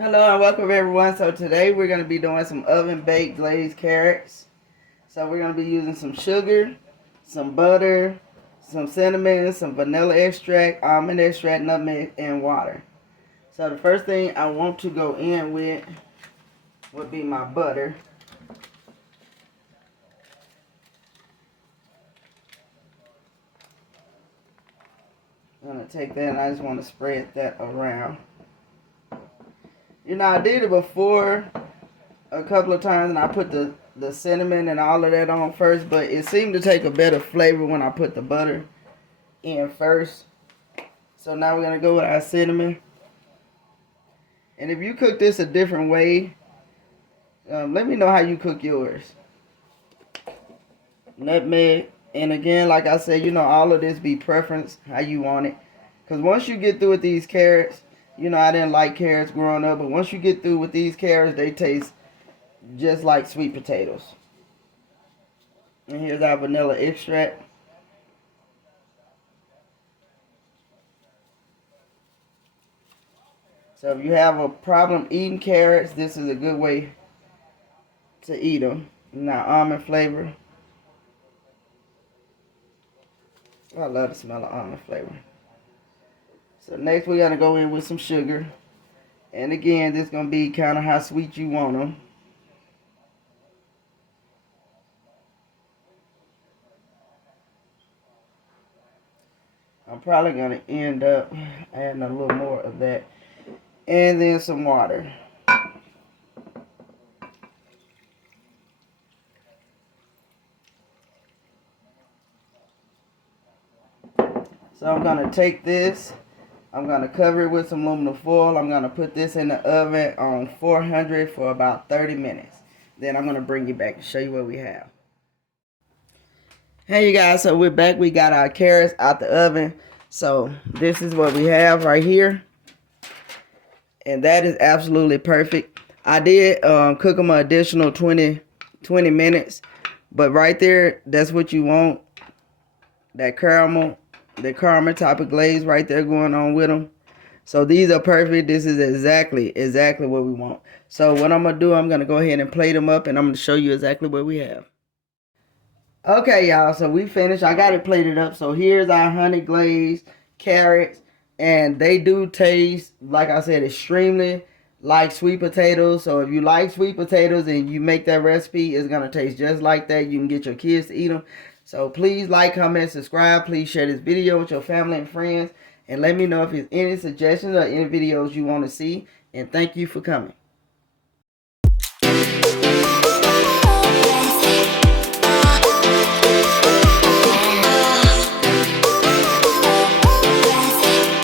Hello and welcome everyone. So today we're going to be doing some oven baked glazed carrots. So we're going to be using some sugar, some butter, some cinnamon, some vanilla extract, almond extract, nutmeg, and water. So the first thing I want to go in with would be my butter. I'm going to take that and I just want to spread that around. You know, I did it before a couple of times and I put the cinnamon and all of that on first, but it seemed to take a better flavor when I put the butter in first. So now we're going to go with our cinnamon. And if you cook this a different way, let me know how you cook yours. Nutmeg. And again, like I said, you know, all of this be preference, how you want it. Because once you get through with these carrots, you know, I didn't like carrots growing up, but once you get through with these carrots, they taste just like sweet potatoes. And here's our vanilla extract. So if you have a problem eating carrots, this is a good way to eat them. Now, almond flavor. I love the smell of almond flavor. So next we're going to go in with some sugar. And again, this is going to be kind of how sweet you want them. I'm probably going to end up adding a little more of that. And then some water. So I'm going to take this. I'm going to cover it with some aluminum foil. I'm going to put this in the oven on 400 for about 30 minutes. Then I'm going to bring you back and show you what we have. Hey you guys, so we're back. We got our carrots out the oven. So this is what we have right here. And that is absolutely perfect. I did cook them an additional 20 minutes. But right there, that's what you want. That caramel type of glaze right there going on with them. So these are perfect. This is exactly what we want. So what I'm going to do, I'm going to go ahead and plate them up. And I'm going to show you exactly what we have. Okay, y'all, so we finished. I got it plated up. So here's our honey glazed carrots. And they do taste, like I said, extremely like sweet potatoes. So if you like sweet potatoes and you make that recipe, it's going to taste just like that. You can get your kids to eat them. So please like, comment, subscribe. Please share this video with your family and friends. And let me know if there's any suggestions or any videos you want to see. And thank you for coming.